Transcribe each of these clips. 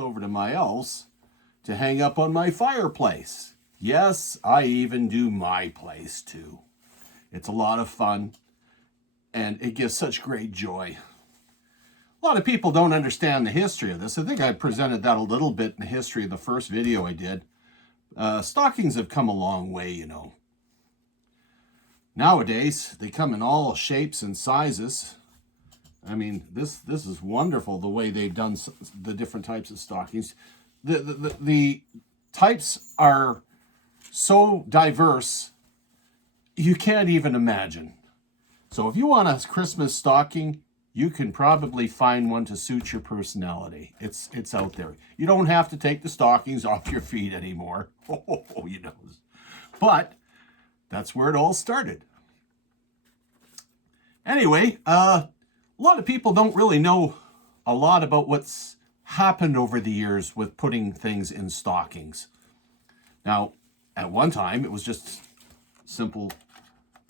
over to my house to hang up on my fireplace. Yes, I even do my place too. It's a lot of fun, and it gives such great joy. A lot of people don't understand the history of this. I think I presented that a little bit in the history of the first video I did. Stockings have come a long way, you know. Nowadays, they come in all shapes and sizes. I mean, this is wonderful, the way they've done the different types of stockings. The types are so diverse, you can't even imagine. So if you want a Christmas stocking, you can probably find one to suit your personality. It's out there. You don't have to take the stockings off your feet anymore. Oh, you know. But that's where it all started. Anyway, a lot of people don't really know a lot about what's happened over the years with putting things in stockings. Now, at one time, it was just a simple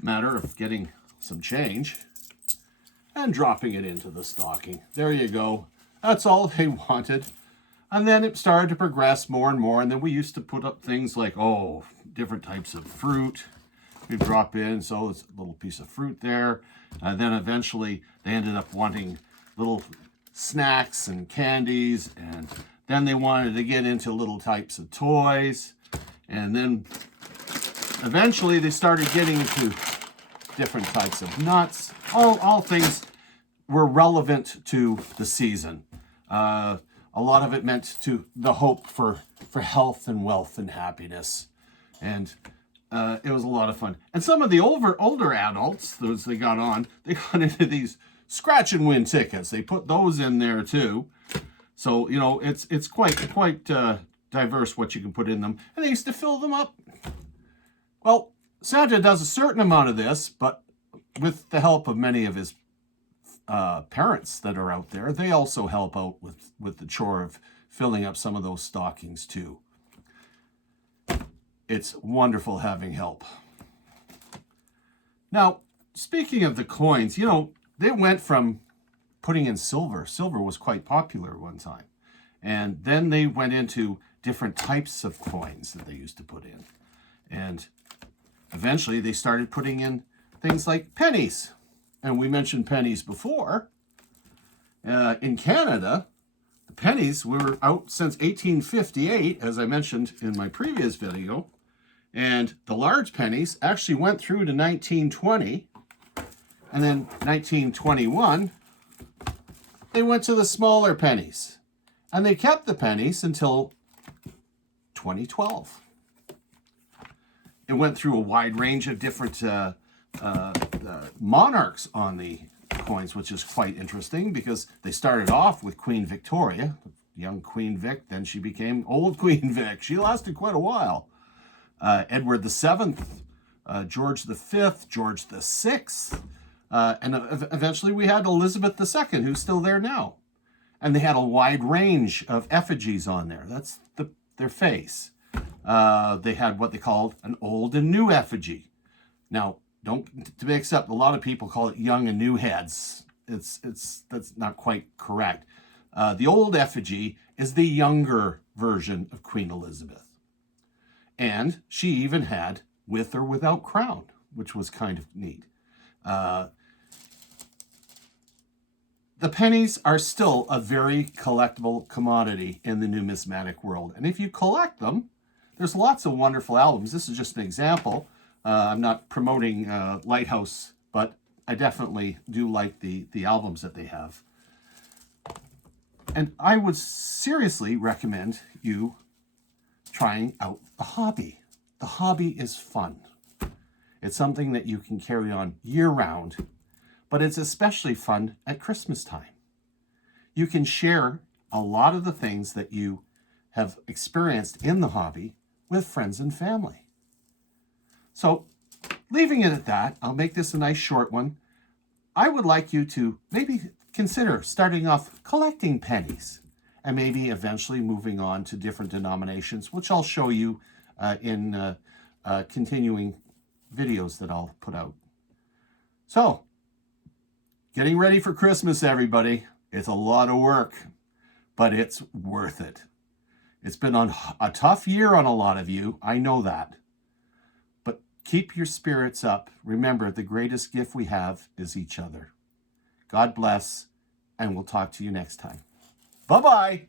matter of getting some change and dropping it into the stocking. There you go. That's all they wanted. And then it started to progress more and more. And then we used to put up things like, different types of fruit. We drop in, so it's a little piece of fruit there. And then eventually they ended up wanting little snacks and candies. And then they wanted to get into little types of toys. And then eventually they started getting into different types of nuts. All things were relevant to the season. A lot of it meant to the hope for health and wealth and happiness. And it was a lot of fun. And some of the older adults, those they got into these scratch and win tickets. They put those in there too. So, you know, it's quite diverse what you can put in them. And they used to fill them up. Well, Santa does a certain amount of this, but with the help of many of his parents that are out there, they also help out with the chore of filling up some of those stockings too. It's wonderful having help. Now, speaking of the coins, you know, they went from putting in silver. Silver was quite popular one time. And then they went into different types of coins that they used to put in. And eventually they started putting in things like pennies. And we mentioned pennies before. In Canada, the pennies were out since 1858, as I mentioned in my previous video. And the large pennies actually went through to 1920. And then 1921, they went to the smaller pennies. And they kept the pennies until 2012. It went through a wide range of different monarchs on the coins, which is quite interesting because they started off with Queen Victoria, young Queen Vic, then she became old Queen Vic. She lasted quite a while. Edward VII, George V, George VI, and eventually we had Elizabeth II, who's still there now. And they had a wide range of effigies on there. That's their face. They had what they called an old and new effigy. Now, don't to mix up. A lot of people call it young and new heads. That's not quite correct. The old effigy is the younger version of Queen Elizabeth. And she even had with or without crown, which was kind of neat. The pennies are still a very collectible commodity in the numismatic world. And if you collect them, there's lots of wonderful albums. This is just an example. I'm not promoting Lighthouse, but I definitely do like the albums that they have. And I would seriously recommend you trying out the hobby. The hobby is fun. It's something that you can carry on year-round, but it's especially fun at Christmas time. You can share a lot of the things that you have experienced in the hobby with friends and family. So, leaving it at that, I'll make this a nice short one. I would like you to maybe consider starting off collecting pennies and maybe eventually moving on to different denominations, which I'll show you in continuing videos that I'll put out. So, getting ready for Christmas, everybody. It's a lot of work, but it's worth it. It's been a tough year on a lot of you. I know that. But keep your spirits up. Remember, the greatest gift we have is each other. God bless, and we'll talk to you next time. Bye-bye.